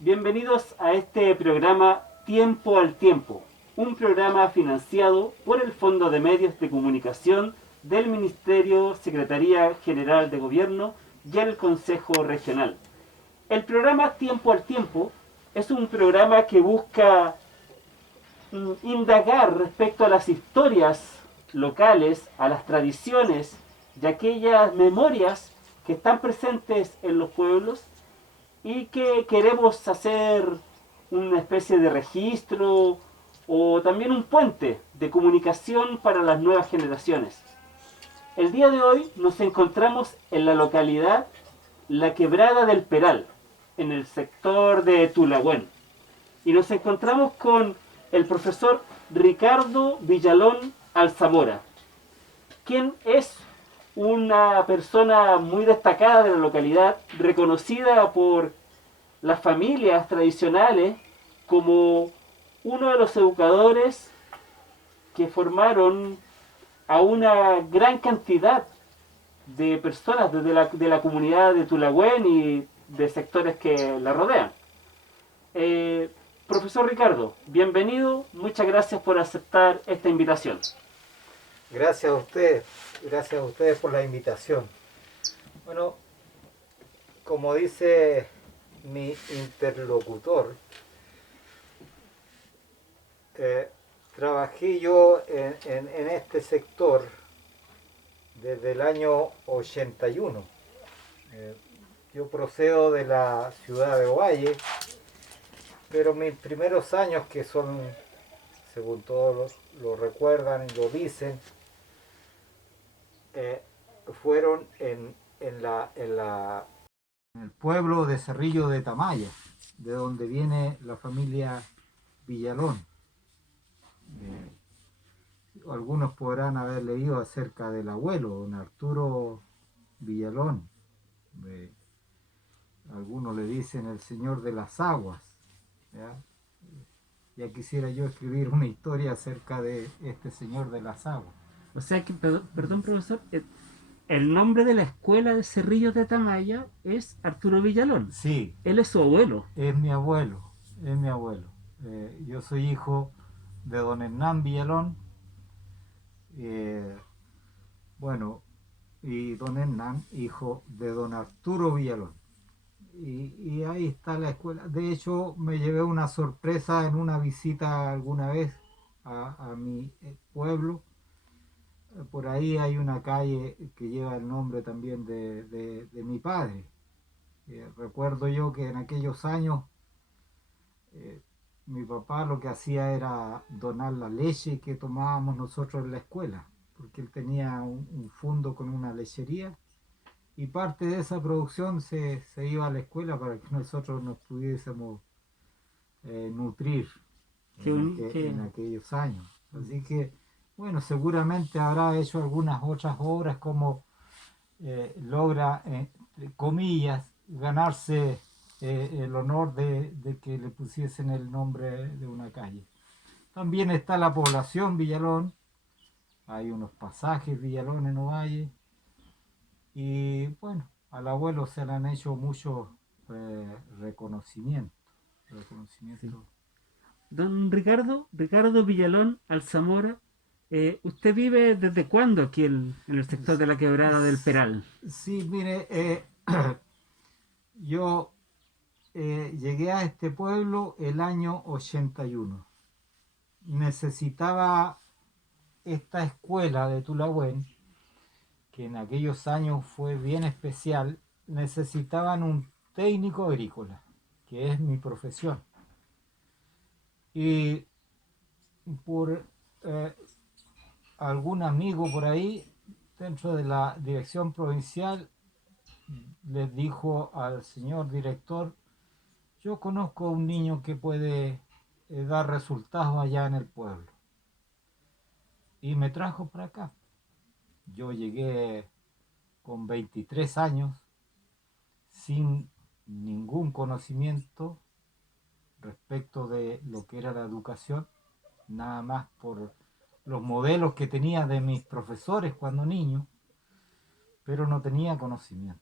Bienvenidos a este programa Tiempo al Tiempo, un programa financiado por el Fondo de Medios de Comunicación del Ministerio Secretaría General de Gobierno y el Consejo Regional. El programa Tiempo al Tiempo es un programa que busca indagar respecto a las historias locales, a las tradiciones y aquellas memorias que están presentes en los pueblos y que queremos hacer una especie de registro o también un puente de comunicación para las nuevas generaciones. El día de hoy nos encontramos en la localidad La Quebrada del Peral, en el sector de Tulagüen, y nos encontramos con el profesor Ricardo Villalón Alzamora, quien es una persona muy destacada de la localidad, reconocida por las familias tradicionales como uno de los educadores que formaron a una gran cantidad de personas de la comunidad de Tulagüen y de sectores que la rodean. Profesor Ricardo, bienvenido, muchas gracias por aceptar esta invitación. Gracias a ustedes por la invitación. Bueno, como dice mi interlocutor, trabajé yo en este sector desde el año 81. Yo procedo de la ciudad de Ovalle, pero mis primeros años, que son, según todos lo recuerdan y lo dicen, fueron en el pueblo de Cerrillo de Tamaya, de donde viene la familia Villalón. Algunos podrán haber leído acerca del abuelo, don Arturo Villalón. Algunos le dicen el señor de las aguas. ¿Ya? Ya quisiera yo escribir una historia acerca de este señor de las aguas. O sea que, perdón profesor, el nombre de la escuela de Cerrillos de Tamaya es Arturo Villalón. Sí. Él es su abuelo. Es mi abuelo, es mi abuelo. Yo soy hijo de don Hernán Villalón. Bueno, y don Hernán, hijo de don Arturo Villalón. Y ahí está la escuela. De hecho, me llevé una sorpresa en una visita alguna vez a mi pueblo. Por ahí hay una calle que lleva el nombre también de mi padre. Recuerdo yo que en aquellos años mi papá lo que hacía era donar la leche que tomábamos nosotros en la escuela, porque él tenía un fondo con una lechería y parte de esa producción se iba a la escuela para que nosotros nos pudiésemos nutrir en aquellos años. Así que, bueno, seguramente habrá hecho algunas otras obras como logra, entre comillas, ganarse el honor de que le pusiesen el nombre de una calle. También está la población Villalón, hay unos pasajes Villalón en Ovalle, y bueno, al abuelo se le han hecho muchos reconocimientos. Sí. Don Ricardo Villalón Alzamora, ¿usted vive desde cuándo aquí en el sector de la Quebrada del Peral? Sí, mire, yo llegué a este pueblo el año 81. Necesitaba esta escuela de Tulagüen, que en aquellos años fue bien especial, necesitaban un técnico agrícola, que es mi profesión. Y por algún amigo por ahí, dentro de la dirección provincial, les dijo al señor director: yo conozco a un niño que puede dar resultados allá en el pueblo. Y me trajo para acá. Yo llegué con 23 años, sin ningún conocimiento respecto de lo que era la educación, nada más por los modelos que tenía de mis profesores cuando niño, pero no tenía conocimiento.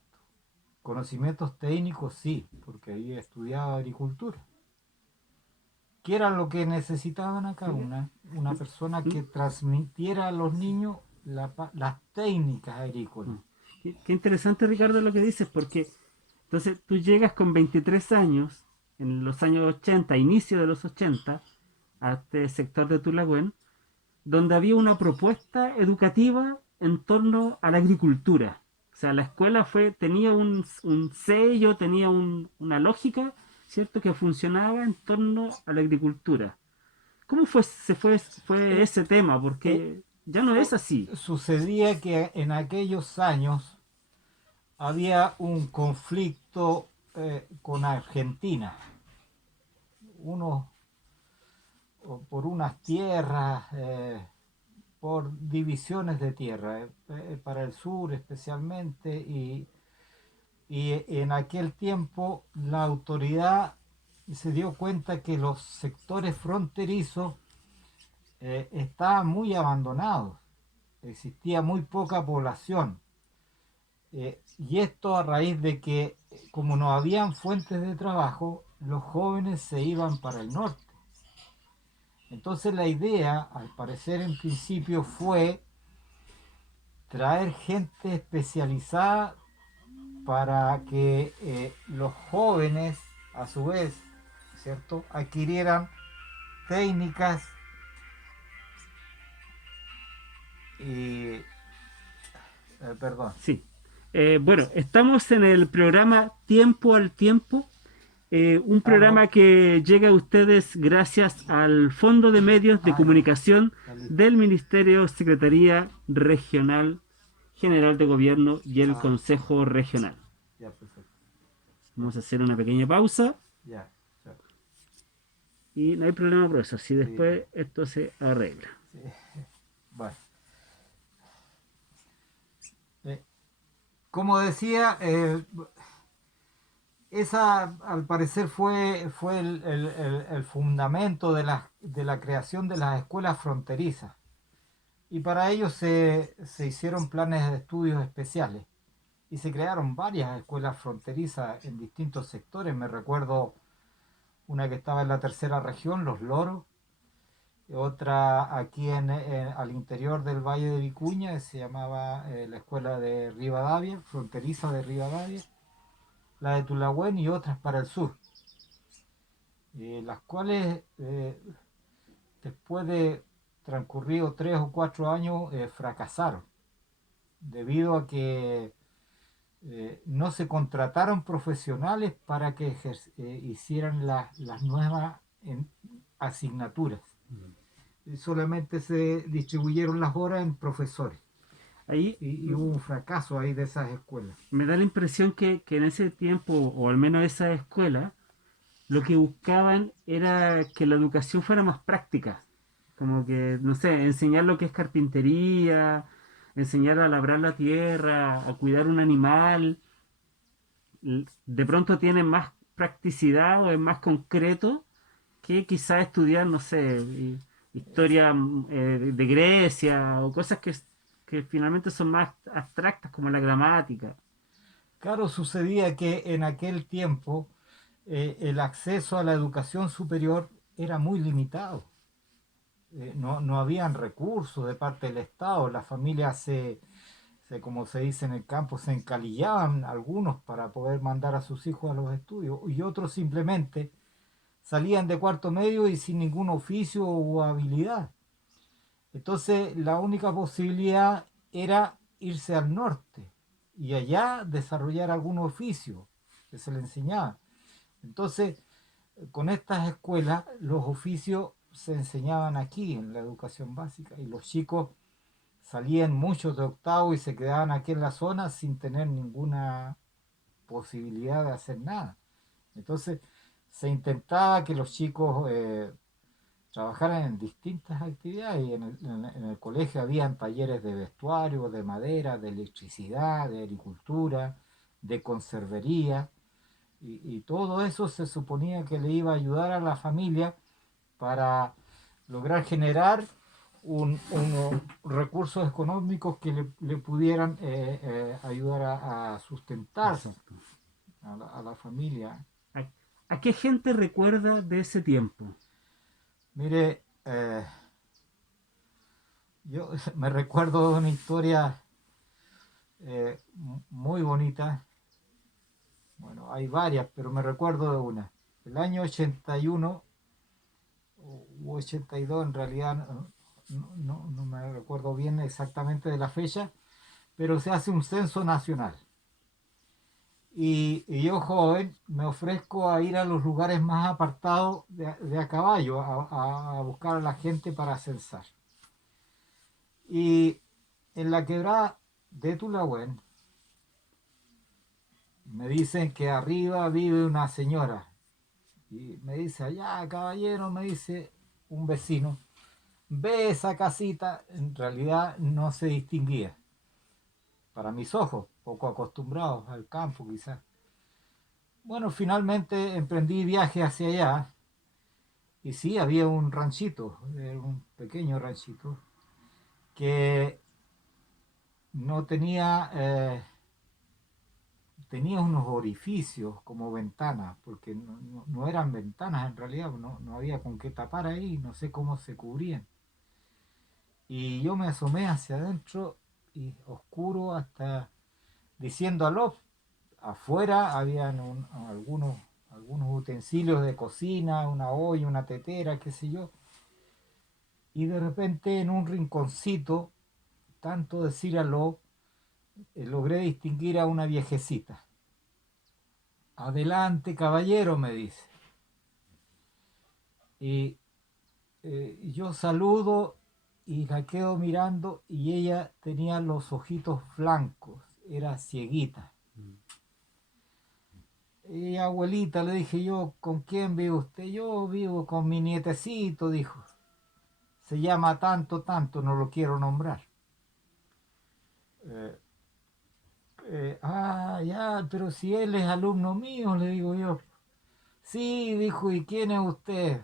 conocimientos técnicos sí, porque había estudiado agricultura. ¿Qué era lo que necesitaban acá? Una persona que transmitiera a los niños las técnicas agrícolas. Qué interesante, Ricardo, lo que dices, porque entonces tú llegas con 23 años, en los años 80, inicio de los 80, a este sector de Tulagüen, donde había una propuesta educativa en torno a la agricultura. O sea, la escuela tenía un sello, tenía una lógica, ¿cierto?, que funcionaba en torno a la agricultura. ¿Cómo fue Eh, ese tema? eh, Porque ya no es así. Sucedía que en aquellos años había un conflicto con Argentina, uno por unas tierras, por divisiones de tierra, para el sur especialmente, y en aquel tiempo la autoridad se dio cuenta que los sectores fronterizos estaban muy abandonados, existía muy poca población. Y esto a raíz de que, como no habían fuentes de trabajo, los jóvenes se iban para el norte. Entonces la idea, al parecer en principio, fue traer gente especializada para que los jóvenes, a su vez, ¿cierto?, adquirieran técnicas y... perdón. Sí. Bueno, estamos en el programa Tiempo al Tiempo, un No, programa que llega a ustedes gracias al Fondo de Medios de ya, Comunicación está listo. del Ministerio Secretaría Regional General de Gobierno y el Ah, Consejo Regional. ya, perfecto. Ya, Vamos a hacer una pequeña pausa ya, ya. y no hay problema, profesor, si Sí, después esto se arregla. sí. Bueno, eh, como decía, esa al parecer fue el fundamento de la creación de las escuelas fronterizas. Y para ello se hicieron planes de estudios especiales y se crearon varias escuelas fronterizas en distintos sectores. Me recuerdo una que estaba en la tercera región, Los Loros, otra aquí al interior del Valle de Vicuña, que se llamaba la escuela de Rivadavia, fronteriza de Rivadavia, la de Tulagüen y otras para el sur, las cuales después de transcurridos 3 o 4 años fracasaron, debido a que no se contrataron profesionales para que hicieran las nuevas asignaturas. Solamente se distribuyeron las horas en profesores. Ahí Y hubo un fracaso ahí de esas escuelas. me da la impresión que en ese tiempo, o al menos esa escuela, lo que buscaban era que la educación fuera más práctica. Como que, no sé, enseñar lo que es carpintería, enseñar a labrar la tierra, a cuidar un animal. De pronto tiene más practicidad o es más concreto que quizás estudiar, no sé, historia de Grecia o cosas que finalmente son más abstractas como la gramática. Claro, sucedía que en aquel tiempo el acceso a la educación superior era muy limitado. No habían recursos de parte del Estado, las familias como se dice en el campo, se encalillaban algunos para poder mandar a sus hijos a los estudios y otros simplemente salían de cuarto medio y sin ningún oficio o habilidad. Entonces la única posibilidad era irse al norte y allá desarrollar algún oficio que se le enseñaba. Entonces, con estas escuelas, los oficios se enseñaban aquí en la educación básica y los chicos salían muchos de octavo y se quedaban aquí en la zona sin tener ninguna posibilidad de hacer nada. Entonces, se intentaba que los chicos trabajaran en distintas actividades y en el colegio habían talleres de vestuario, de madera, de electricidad, de agricultura, de conservería y todo eso se suponía que le iba a ayudar a la familia para lograr generar unos recursos económicos que le pudieran ayudar a sustentarse. Exacto. a la familia. ¿A, a qué gente recuerda de ese tiempo? Mire, yo me recuerdo de una historia muy bonita. Bueno, hay varias, pero me recuerdo de una. El año 81 u 82, en realidad no me recuerdo bien exactamente de la fecha, pero se hace un censo nacional. Y yo, joven, me ofrezco a ir a los lugares más apartados de a caballo, a buscar a la gente para censar. Y en la quebrada de Tulahuen me dicen que arriba vive una señora. Y me dice, allá, caballero, me dice un vecino, ve esa casita. En realidad no se distinguía, para mis ojos, poco acostumbrados al campo quizás. Bueno, finalmente emprendí viaje hacia allá y sí, había un ranchito, un pequeño ranchito, que no tenía, tenía unos orificios como ventanas, porque no eran ventanas en realidad, no había con qué tapar ahí, no sé cómo se cubrían. Y yo me asomé hacia adentro y oscuro hasta diciendo aló. Afuera habían algunos utensilios de cocina, una olla, una tetera, qué sé yo. Y de repente en un rinconcito, tanto decir aló, logré distinguir a una viejecita. Adelante, caballero, me dice. Y yo saludo y la quedo mirando y ella tenía los ojitos blancos, era cieguita. Y abuelita, le dije yo, ¿con quién vive usted? Yo vivo con mi nietecito, dijo. Se llama tanto, tanto, no lo quiero nombrar. Eh, ya, pero si él es alumno mío, le digo yo. Sí, dijo, ¿y quién es usted?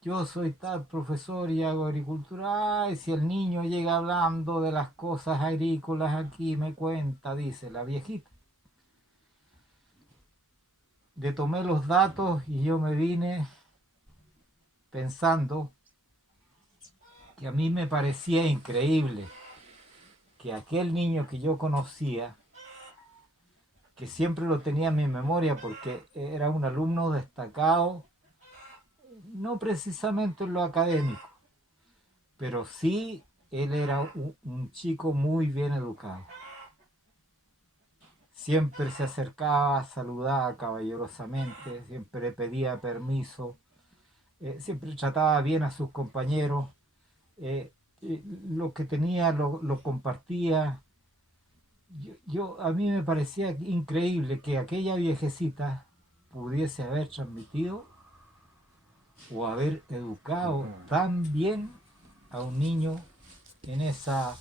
Yo soy tal profesor y hago agricultura. Ay, si el niño llega hablando de las cosas agrícolas aquí, me cuenta, dice la viejita. Le tomé los datos y yo me vine pensando que a mí me parecía increíble que aquel niño que yo conocía, que siempre lo tenía en mi memoria porque era un alumno destacado, no precisamente en lo académico, pero sí él era un chico muy bien educado. Siempre se acercaba, saludaba caballerosamente, siempre pedía permiso, siempre trataba bien a sus compañeros, eh, lo que tenía lo compartía. A mí me parecía increíble que aquella viejecita pudiese haber transmitido o haber educado tan bien a un niño en esa.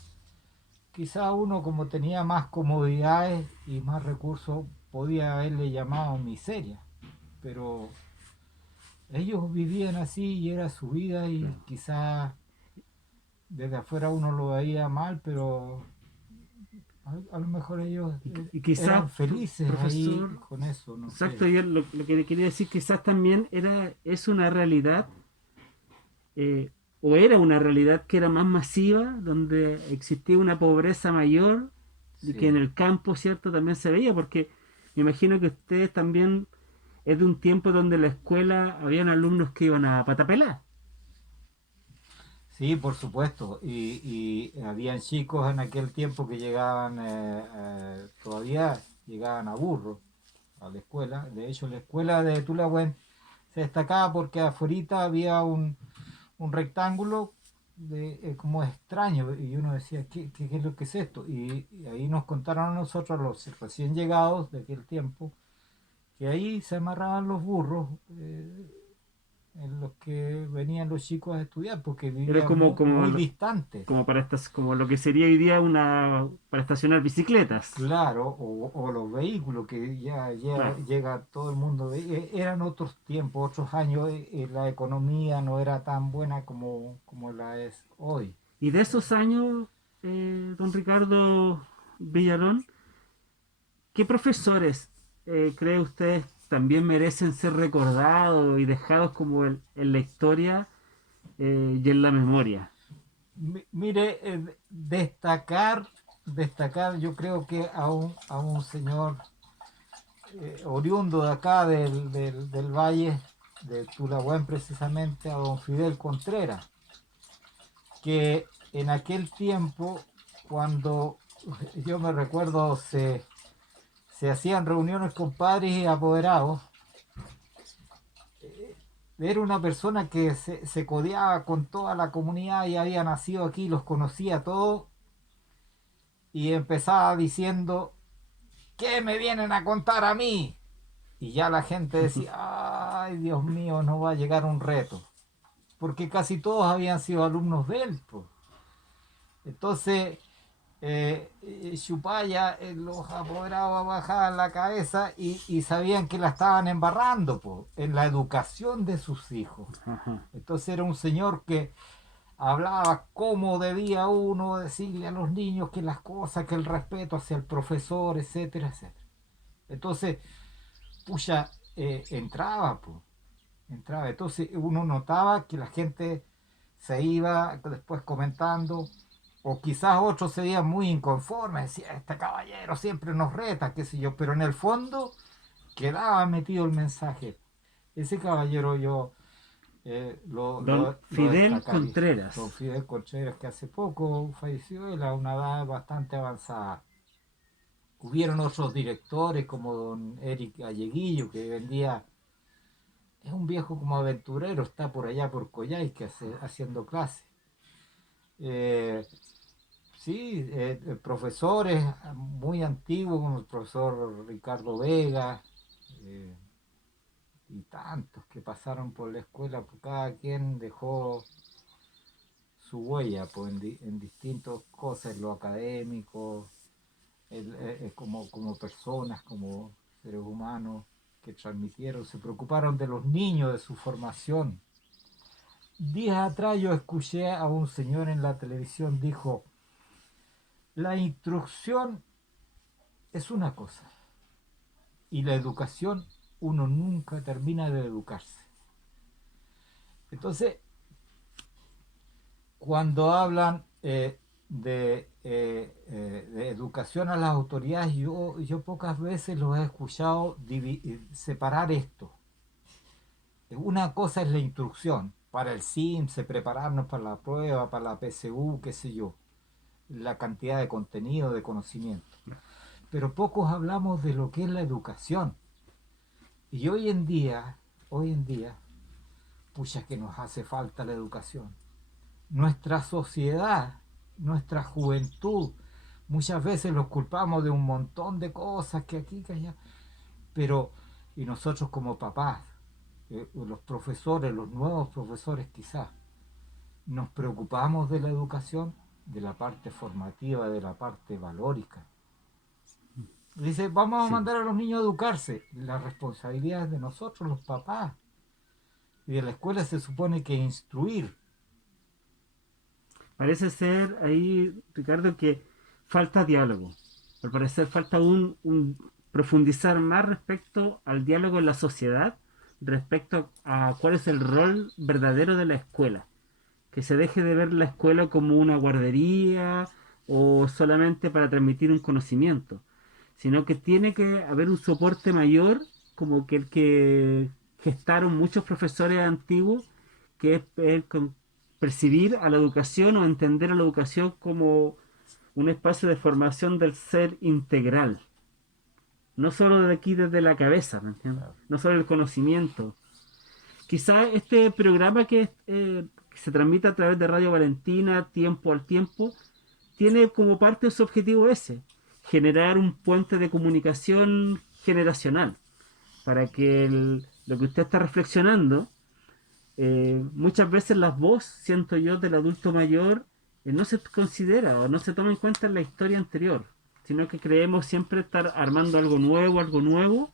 Quizá uno, como tenía más comodidades y más recursos, podía haberle llamado miseria, pero ellos vivían así y era su vida y quizá desde afuera uno lo veía mal, pero a lo mejor ellos Y quizás, eran felices ahí profesor, con eso, no sé. exacto, yo lo que le quería decir quizás también es una realidad, eh, o era una realidad que era más masiva, donde existía una pobreza mayor y que en Sí, el campo, ¿cierto?, también se veía, porque me imagino que ustedes también es de un tiempo donde en la escuela habían alumnos que iban a patapelá. sí, por supuesto. Y habían chicos en aquel tiempo que llegaban, todavía llegaban a burro a la escuela. De hecho, la escuela de Tulahuen se destacaba porque afuera había un rectángulo como extraño y uno decía, ¿qué es lo que es esto? Y ahí nos contaron a nosotros, los recién llegados de aquel tiempo, que ahí se amarraban los burros en los que venían los chicos a estudiar porque Era vivían como, muy distantes. como para estas, como lo que sería hoy día para estacionar bicicletas. Claro, o los vehículos que Claro. llega todo el mundo. Eran otros tiempos, otros años, la economía no era tan buena como la es hoy. Y de esos años, don Ricardo Villalón, ¿qué profesores cree usted también merecen ser recordados y dejados como en la historia y en la memoria? Mire, destacar, yo creo que a un señor oriundo de acá del valle de Tulahuén precisamente, a don Fidel Contreras, que en aquel tiempo, cuando yo me recuerdo se hacían reuniones con padres y apoderados, era una persona que se codeaba con toda la comunidad y había nacido aquí, los conocía todos y empezaba diciendo, ¿qué me vienen a contar a mí? Y ya la gente decía, ay Dios mío, no va a llegar un reto, porque casi todos habían sido alumnos de él, pues. Entonces, Chupaya, los apoderados bajaban la cabeza y sabían que la estaban embarrando po, en la educación de sus hijos. Ajá. Entonces era un señor que hablaba cómo debía uno decirle a los niños que las cosas, que el respeto hacia el profesor, etcétera, etcétera. Entonces, pucha, entraba, pues, entraba. Entonces uno notaba que la gente se iba después comentando, o quizás otros se veían muy inconformes, decía, este caballero siempre nos reta, qué sé yo, pero en el fondo quedaba metido el mensaje. Ese caballero yo Don lo Fidel destacaría. Contreras. Don Fidel Contreras, que hace poco falleció, él a una edad bastante avanzada. Hubieron otros directores como don Eric Alleguillo, que vendía, es un viejo como aventurero, está por allá por Coyhaique haciendo clases. Eh, sí, profesores muy antiguos como el profesor Ricardo Vega eh, y tantos que pasaron por la escuela, pues cada quien dejó su huella pues, en distintas cosas, en lo académico, como personas, como seres humanos que transmitieron, se preocuparon de los niños, de su formación. Días atrás yo escuché a un señor en la televisión, dijo, la instrucción es una cosa y la educación uno nunca termina de educarse. Entonces, cuando hablan de educación a las autoridades, yo pocas veces los he escuchado separar esto. Una cosa es la instrucción, para el CIMSE, prepararnos para la prueba, para la PSU, qué sé yo, la cantidad de contenido, de conocimiento. Pero pocos hablamos de lo que es la educación. Y hoy en día, pucha que nos hace falta la educación. Nuestra sociedad, nuestra juventud, muchas veces los culpamos de un montón de cosas que aquí, que allá, pero, y nosotros como papás, los profesores, los nuevos profesores quizás, nos preocupamos de la educación, de la parte formativa, de la parte valórica. Dice, vamos a Sí. mandar a los niños a educarse. La responsabilidad es de nosotros, los papás. Y de la escuela se supone que instruir. Parece ser ahí, Ricardo, que falta diálogo. Al parecer falta profundizar más respecto al diálogo en la sociedad, respecto a cuál es el rol verdadero de la escuela. Que se deje de ver la escuela como una guardería o solamente para transmitir un conocimiento, sino que tiene que haber un soporte mayor como que el que gestaron muchos profesores antiguos, que es percibir a la educación o entender a la educación como un espacio de formación del ser integral. No solo de aquí desde la cabeza, ¿me entiendes? No solo el conocimiento. Quizá este programa que se transmite a través de Radio Valentina, Tiempo al Tiempo, tiene como parte de su objetivo ese, generar un puente de comunicación generacional, para que lo que usted está reflexionando, muchas veces la voz, siento yo, del adulto mayor no se considera o no se toma en cuenta en la historia anterior, sino que creemos siempre estar armando algo nuevo,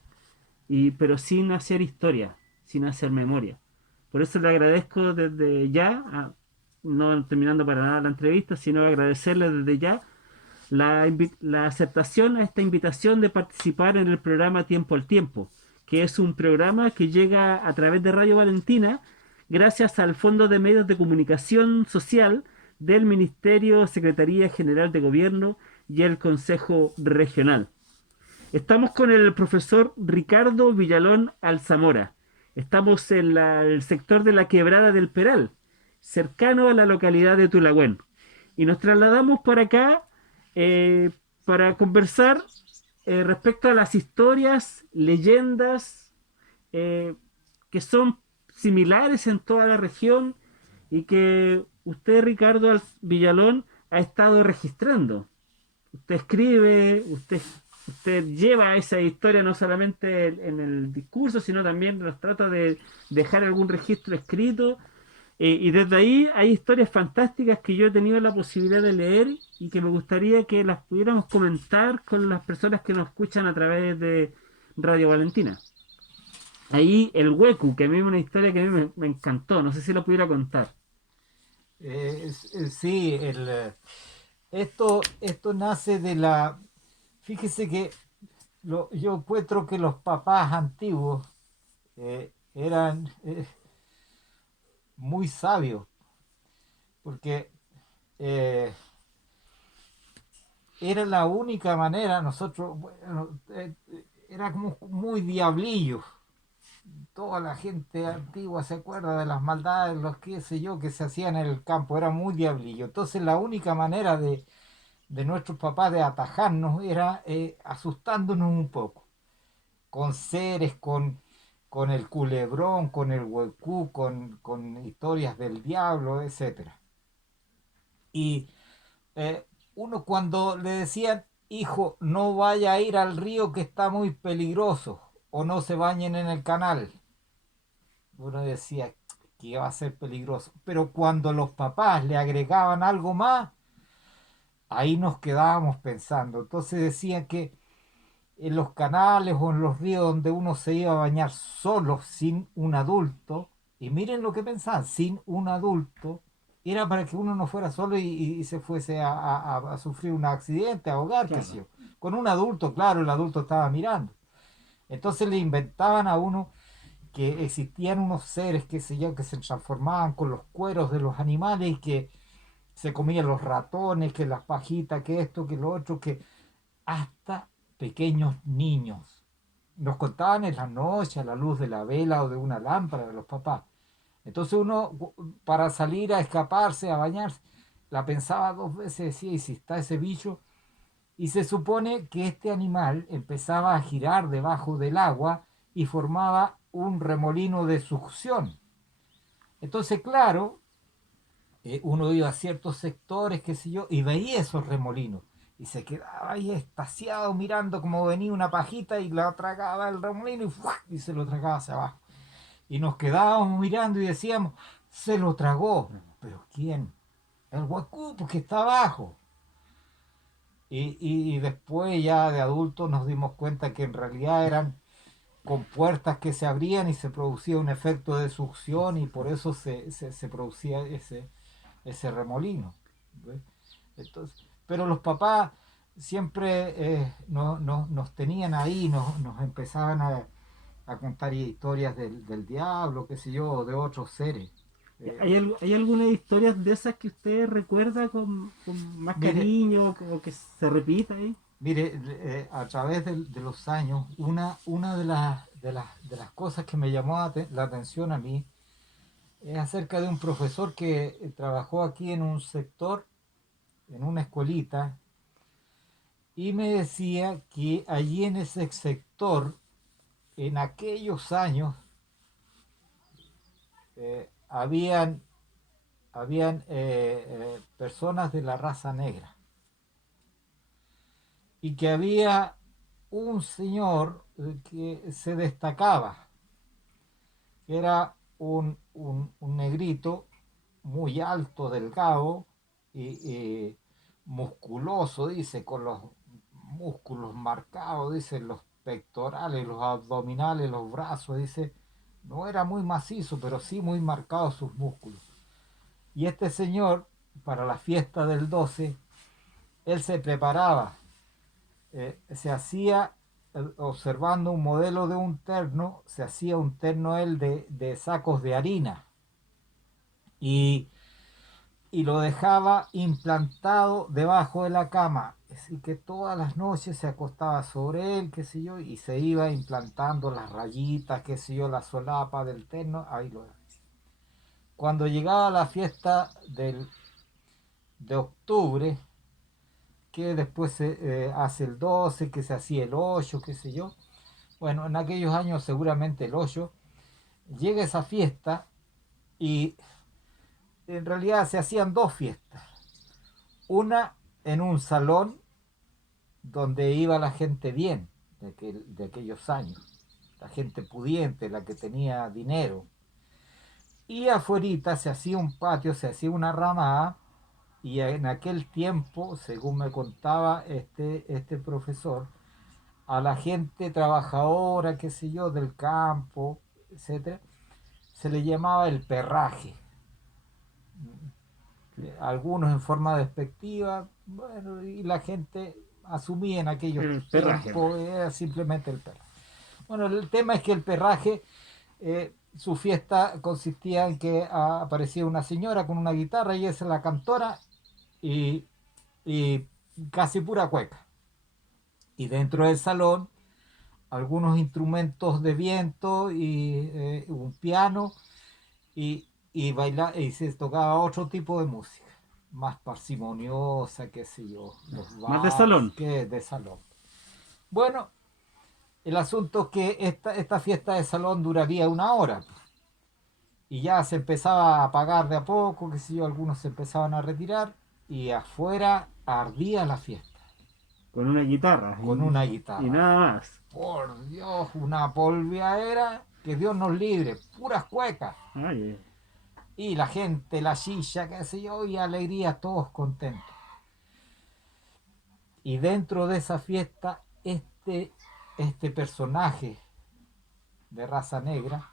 pero sin hacer historia, sin hacer memoria. Por eso le agradezco desde ya, no terminando para nada la entrevista, sino agradecerle desde ya la aceptación a esta invitación de participar en el programa Tiempo al Tiempo, que es un programa que llega a través de Radio Valentina gracias al Fondo de Medios de Comunicación Social del Ministerio, Secretaría General de Gobierno y el Consejo Regional. Estamos con el profesor Ricardo Villalón Alzamora. Estamos en el sector de la Quebrada del Peral, cercano a la localidad de Tulagüen. Y nos trasladamos por acá eh, para conversar respecto a las historias, leyendas eh, que son similares en toda la región y que usted, Ricardo Villalón, ha estado registrando. Usted escribe, usted lleva esa historia no solamente en el discurso, sino también nos trata de dejar algún registro escrito. Y desde ahí hay historias fantásticas que yo he tenido la posibilidad de leer y que me gustaría que las pudiéramos comentar con las personas que nos escuchan a través de Radio Valentina. Ahí el Huecu, que a mí es una historia que a mí me encantó, no sé si la pudiera contar. Sí, esto nace de la... Fíjese que yo encuentro que los papás antiguos eran muy sabios, porque eh, era la única manera, nosotros, bueno, era como muy diablillo. Toda la gente antigua se acuerda de las maldades, los qué sé yo, que se hacían en el campo, era muy diablillo. Entonces la única manera de nuestros papás de atajarnos era asustándonos un poco, con seres, con el culebrón, con el huecú, con historias del diablo, etcétera. Y uno cuando le decían, hijo, no vaya a ir al río que está muy peligroso, o no se bañen en el canal, uno decía que iba a ser peligroso. Pero cuando los papás le agregaban algo más, ahí nos quedábamos pensando. Entonces decían que en los canales o en los ríos donde uno se iba a bañar solo, sin un adulto, y miren lo que pensaban, sin un adulto, era para que uno no fuera solo y se fuese a sufrir un accidente, a ahogar, qué sé Claro. yo. Con un adulto, claro, el adulto estaba mirando. Entonces le inventaban a uno que existían unos seres, qué sé yo, que se transformaban con los cueros de los animales y que se comían los ratones, que las pajitas, que esto, que lo otro, que hasta pequeños niños. Nos contaban en la noche a la luz de la vela o de una lámpara de los papás. Entonces uno, para salir a escaparse, a bañarse, la pensaba dos veces, decía, y si está ese bicho, y se supone que este animal empezaba a girar debajo del agua y formaba un remolino de succión. Entonces, claro, uno iba a ciertos sectores, qué sé yo, y veía esos remolinos. Y se quedaba ahí extasiado mirando como venía una pajita y la tragaba el remolino y se lo tragaba hacia abajo. Y nos quedábamos mirando y decíamos, se lo tragó. ¿Pero quién? El huacú, porque está abajo. Y después ya de adultos nos dimos cuenta que en realidad eran compuertas que se abrían y se producía un efecto de succión y por eso se producía ese remolino. ¿Ves? Entonces, pero los papás siempre nos tenían ahí, nos empezaban a contar historias del diablo, qué sé yo, o de otros seres. Eh, ¿Hay alguna historia de esas que usted recuerda con más mire, cariño o que se repita ahí? Mire, a través de los años, una de las cosas que me llamó la atención a mí es acerca de un profesor que trabajó aquí en un sector, en una escuelita, y me decía que allí en ese sector, en aquellos años, habían personas de la raza negra y que había un señor que se destacaba, que era un negrito muy alto, delgado y musculoso, dice, con los músculos marcados, dice, los pectorales, los abdominales, los brazos, dice, no era muy macizo, pero sí muy marcados sus músculos. Y este señor, para la fiesta del 12, él se preparaba, se hacía, observando un modelo de un terno, se hacía un terno él de sacos de harina y, y lo dejaba implantado debajo de la cama. Así que todas las noches se acostaba sobre él, qué sé yo, y se iba implantando las rayitas, qué sé yo, la solapa del terno, ahí lo dejaba. Cuando llegaba la fiesta de octubre, que después se hace el 12, que se hacía el 8, qué sé yo. Bueno, en aquellos años seguramente el 8, llega esa fiesta y en realidad se hacían dos fiestas. Una en un salón donde iba la gente bien de aquellos años, la gente pudiente, la que tenía dinero. Y afuera se hacía un patio, se hacía una ramada. Y en aquel tiempo, según me contaba este profesor, a la gente trabajadora, qué sé yo, del campo, etcétera, se le llamaba el perraje. Algunos en forma despectiva, bueno, y la gente asumía en aquellos El perraje. tiempos, era simplemente el perraje. Bueno, el tema es que el perraje, su fiesta consistía en que aparecía una señora con una guitarra y esa es la cantora y, y casi pura cueca. Y dentro del salón algunos instrumentos de viento y un piano y se tocaba otro tipo de música, más parsimoniosa, qué sé yo, los Más de vals, salón. que de salón. Bueno, el asunto es que esta fiesta de salón duraría una hora y ya se empezaba a apagar de a poco, qué sé yo, algunos se empezaban a retirar y afuera ardía la fiesta Con una guitarra con una y guitarra. nada más. Por Dios, una polviadera que Dios nos libre, puras cuecas. Ay, Y la gente, la silla, qué sé yo, y alegría, todos contentos. Y dentro de esa fiesta, este personaje de raza negra,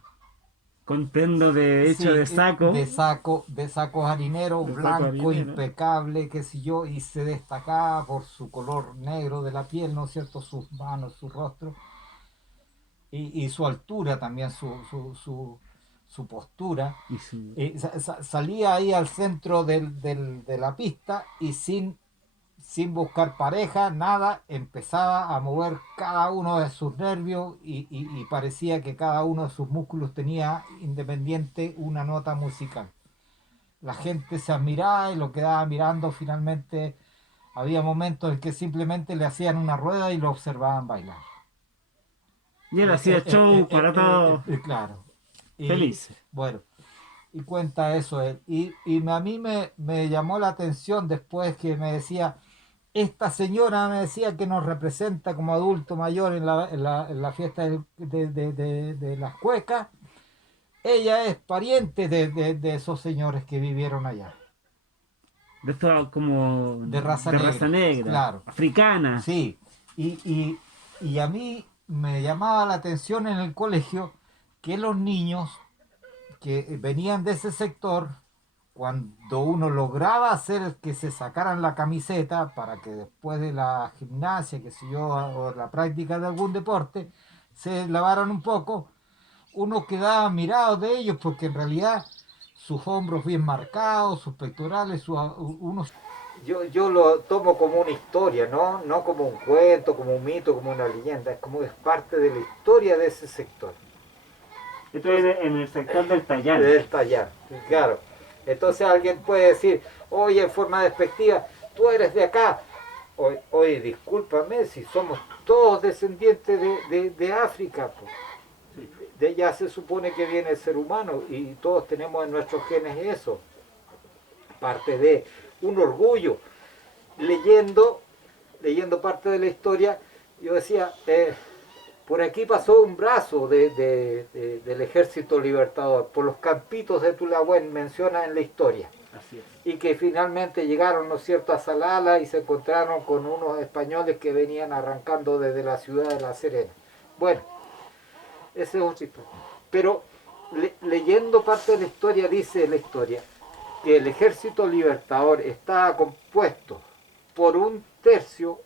contendo de hecho sí, de saco. de saco harinero, De saco blanco, harinero. impecable, qué sé yo, y se destacaba por su color negro de la piel, ¿no es cierto? Sus manos, su rostro, y su altura también, su postura. Y su... Salía ahí al centro de la pista y sin buscar pareja, nada, empezaba a mover cada uno de sus nervios y parecía que cada uno de sus músculos tenía independiente una nota musical. La gente se admiraba y lo quedaba mirando. Finalmente había momentos en que simplemente le hacían una rueda y lo observaban bailar. Y él hacía show para todos Claro. Y felices. bueno, y cuenta eso él. A mí me llamó la atención después que me decía, esta señora me decía que nos representa como adulto mayor en la fiesta de las cuecas. Ella es pariente de esos señores que vivieron allá, De esto como de raza de raza negra, negra, claro, africana. sí. Y, y, y a mí me llamaba la atención en el colegio que los niños que venían de ese sector, cuando uno lograba hacer que se sacaran la camiseta para que después de la gimnasia, que sé yo, o la práctica de algún deporte, se lavaran un poco, uno quedaba mirado de ellos porque en realidad sus hombros bien marcados, sus pectorales, unos... Yo lo tomo como una historia, ¿no? No como un cuento, como un mito, como una leyenda, es como es parte de la historia de ese sector. Esto es en el sector del Tallán. Del tallar, claro. Entonces alguien puede decir, oye, en forma despectiva, tú eres de acá. Oye, discúlpame, si somos todos descendientes de África, pues. De allá se supone que viene el ser humano y todos tenemos en nuestros genes eso. Parte de un orgullo. Leyendo parte de la historia, yo decía, por aquí pasó un brazo del ejército libertador, por los campitos de Tulahuén, menciona en la historia. Así es. Y que finalmente llegaron, ¿no es cierto?, a Salala y se encontraron con unos españoles que venían arrancando desde la ciudad de La Serena. Bueno, ese es un chiste. Pero leyendo parte de la historia, dice la historia, que el ejército libertador estaba compuesto por un tercio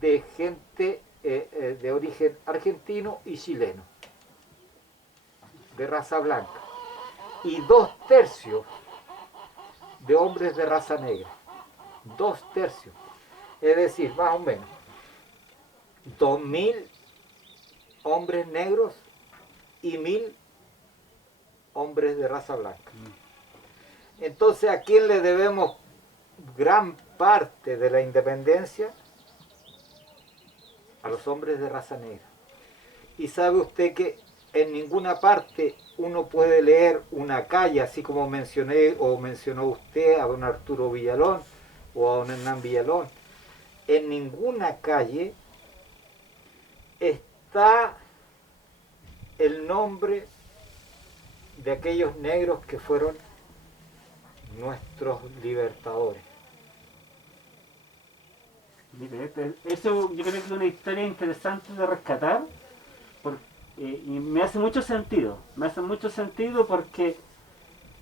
de gente de origen argentino y chileno, de raza blanca, y 2/3 de hombres de raza negra. 2/3. Es decir, más o menos 2000 hombres negros y 1000 hombres de raza blanca. Entonces, ¿a quién le debemos gran parte de la independencia? A los hombres de raza negra. Y sabe usted que en ninguna parte uno puede leer una calle, así como mencioné o mencionó usted a don Arturo Villalón o a don Hernán Villalón. En ninguna calle está el nombre de aquellos negros que fueron nuestros libertadores. Mire, eso yo creo que es una historia interesante de rescatar y me hace mucho sentido. Me hace mucho sentido porque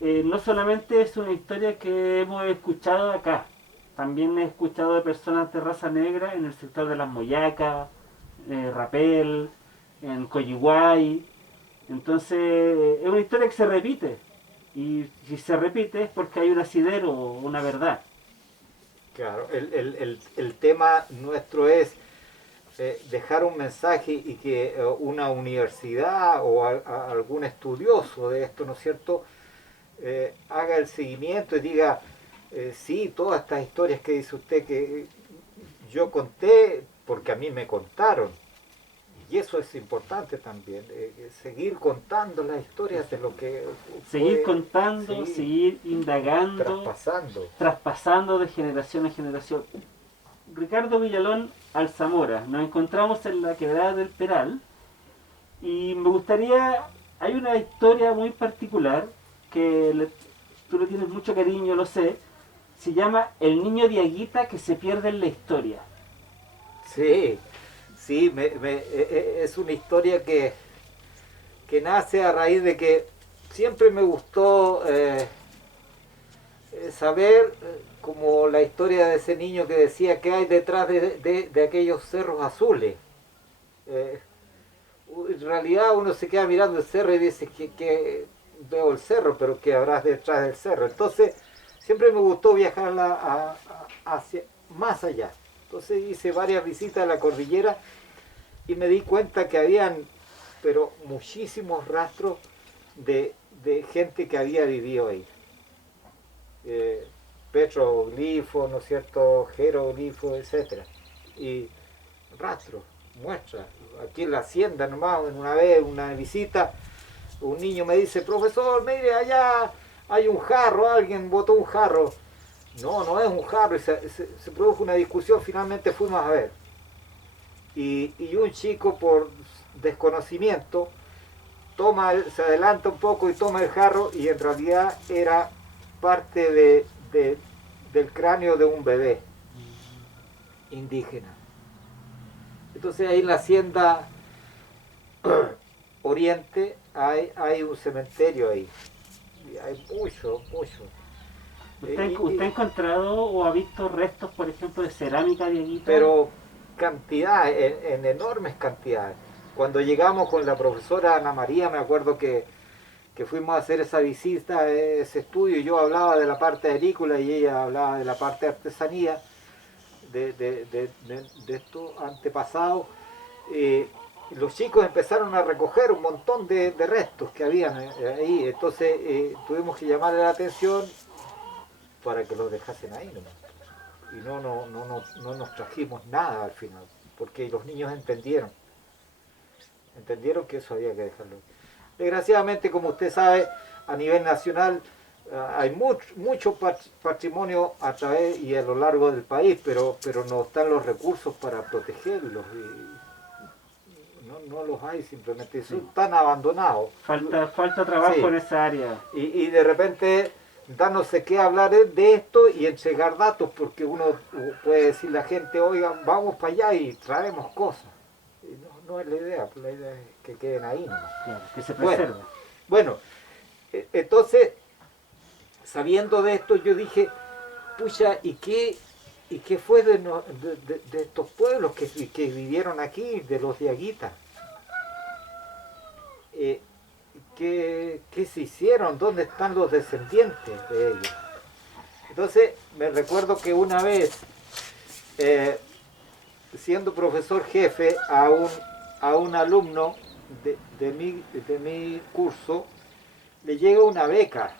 no solamente es una historia que hemos escuchado acá, también he escuchado de personas de raza negra en el sector de las Moyacas, Rapel, en Coyihuay. Entonces es una historia que se repite. Y si se repite es porque hay un asidero o una verdad. Claro, el tema nuestro es dejar un mensaje y que una universidad o algún estudioso de esto, ¿no es cierto?, haga el seguimiento y diga, sí, todas estas historias que dice usted que yo conté, porque a mí me contaron. Y eso es importante también, seguir contando las historias de lo que Seguir fue, contando, sí, seguir indagando, traspasando de generación a generación. Ricardo Villalón Alzamora, nos encontramos en la quebrada del Peral y me gustaría, hay una historia muy particular que tú le tienes mucho cariño, lo sé, se llama El niño Diaguita que se pierde en la historia. Sí, sí, es una historia que nace a raíz de que siempre me gustó saber como la historia de ese niño que decía que hay detrás de aquellos cerros azules. En realidad uno se queda mirando el cerro y dice que veo el cerro, pero ¿qué habrás detrás del cerro? Entonces siempre me gustó viajar hacia más allá. Entonces hice varias visitas a la cordillera y me di cuenta que habían, pero muchísimos rastros de gente que había vivido ahí. Petroglifos, ¿no es cierto?, jeroglifos, etc. Y rastros, muestras. Aquí en la hacienda nomás, una vez, una visita, un niño me dice, profesor, mire, allá hay un jarro, alguien botó un jarro. No, no es un jarro, y se produjo una discusión, finalmente fuimos a ver. Y un chico por desconocimiento se adelanta un poco y toma el jarro y en realidad era parte del cráneo de un bebé indígena. Entonces ahí en la hacienda Oriente hay un cementerio ahí. Y hay mucho. ¿Usted ha encontrado o ha visto restos, por ejemplo, de cerámica Diaguita? Pero cantidad, en enormes cantidades. Cuando llegamos con la profesora Ana María, me acuerdo que fuimos a hacer esa visita, ese estudio, y yo hablaba de la parte agrícola y ella hablaba de la parte de artesanía, de estos antepasados. Los chicos empezaron a recoger un montón de restos que habían ahí, entonces tuvimos que llamarle la atención para que los dejasen ahí nomás. Y no nos trajimos nada al final, porque los niños entendieron que eso había que dejarlo. Desgraciadamente, como usted sabe, a nivel nacional hay mucho patrimonio a través y a lo largo del país, pero no están los recursos para protegerlos. No los hay, simplemente están abandonados. Falta trabajo Sí. en esa área. Y de repente da no sé qué hablar de esto y entregar datos, porque uno puede decir a la gente, oigan, vamos para allá y traemos cosas. Y no es la idea, pues la idea es que queden ahí nomás. Claro, que se preserve. Bueno, entonces, sabiendo de esto, yo dije, pucha, ¿y qué ¿Y qué fue de estos pueblos que vivieron aquí, de los diaguitas? ¿Qué se hicieron? ¿Dónde están los descendientes de ellos? Entonces, me recuerdo que una vez, siendo profesor jefe a un alumno de mi curso, le llega una beca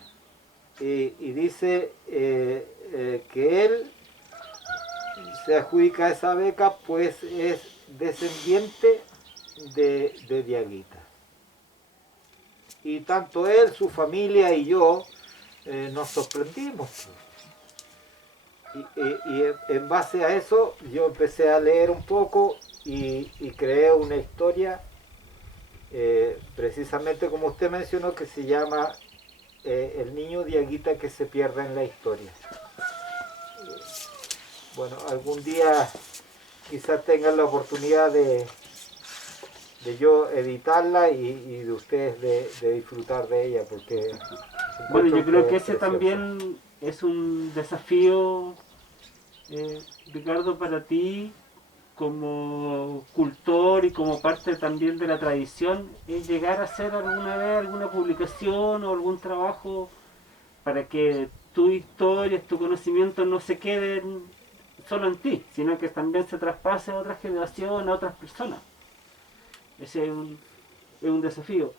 y dice que él se adjudica esa beca, pues es descendiente de diaguita. Y tanto él, su familia y yo nos sorprendimos. Y en base a eso yo empecé a leer un poco y creé una historia, precisamente como usted mencionó, que se llama El niño diaguita que se pierde en la historia. Bueno, algún día quizás tengan la oportunidad de yo editarla y de ustedes de disfrutar de ella, porque Bueno, yo creo que es ese preciosa. también es un desafío, Ricardo, para ti como cultor y como parte también de la tradición, es llegar a hacer alguna vez alguna publicación o algún trabajo para que tu historia, tu conocimiento no se queden solo en ti, sino que también se traspase a otras generaciones, a otras personas. Ese es un desafío.